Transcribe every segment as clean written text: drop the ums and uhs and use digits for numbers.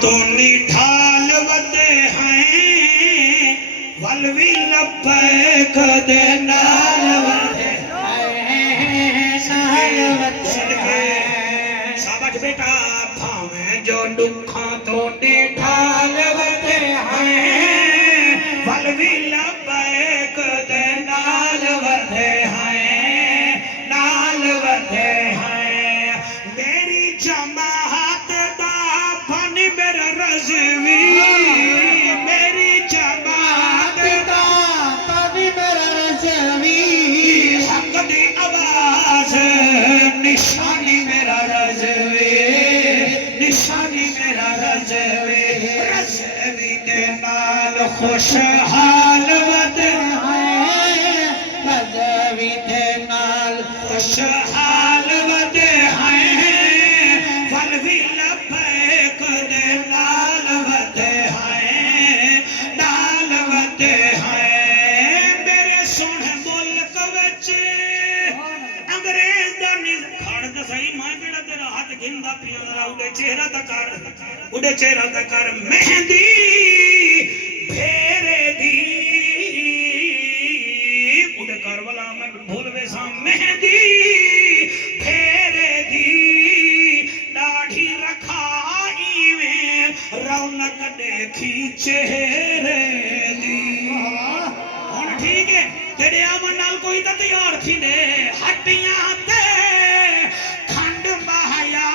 تو نٹھال وتے ہیں ولوی لبیک دے نال وتے صدقے شاباش بیٹا بھاویں جو دکھاں تو نٹھال وتے ہیں ولوی لبیک دے نال وتے ہیں نال وتے ہیں میری جماعت دا بن میرا رضوی میری جماعت دا بن میرا رضوی حق دی آواز نشانی میرا رضوی نشانی میرا رضوی رضوی دے نال خوشحال ودے ہیں رضوی دے نال خوشحال ودے ہیں ولوی لبیک دے نال ودے ہیں نال ودے ہیں میرے سونے ملک وچ انگریز دا کھڑ تے صحیح ماں جڑا تیرا ہاتھ گھندا پیا ذرا اڑے چہرہ تے کر مہندی پھیرے دی اڑے کربلا میں بھول ویسا مہندی پھیرے دی داڑھی رکھائی میں رونق دیکھی چہرے دی ہن ٹھیک ہے تیرے آمن نال کوئی تا تیار تھی دے ہٹیاں تے کھنڈ بہایا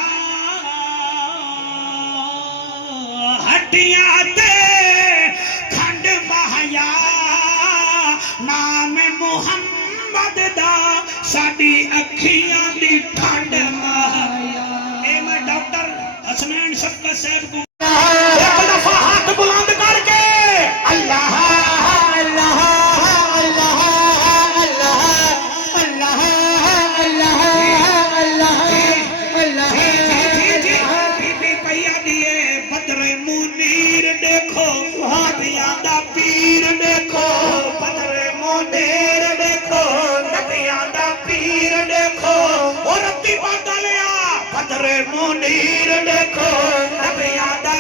ہٹیاں تے کھنڈ بہایا نام محمد دا ساڈی اکھیاں دی ٹھنڈ بہایا اے میں ڈاکٹر حسنین شفقت صاحب کو ایک دفعہ ہاتھ بلند کر کے اللہ اللہ اللہ اللہ اللہ اللہ اللہ اللہ بی بی پیا دیے بدر منیر دیکھو ہاتھیاں دا پیر دیکھو بدر منیر دیکھو نبیاں دا پیر دیکھو اور رتی پاتا لیا بدر منیر دیکھو نبیاں دا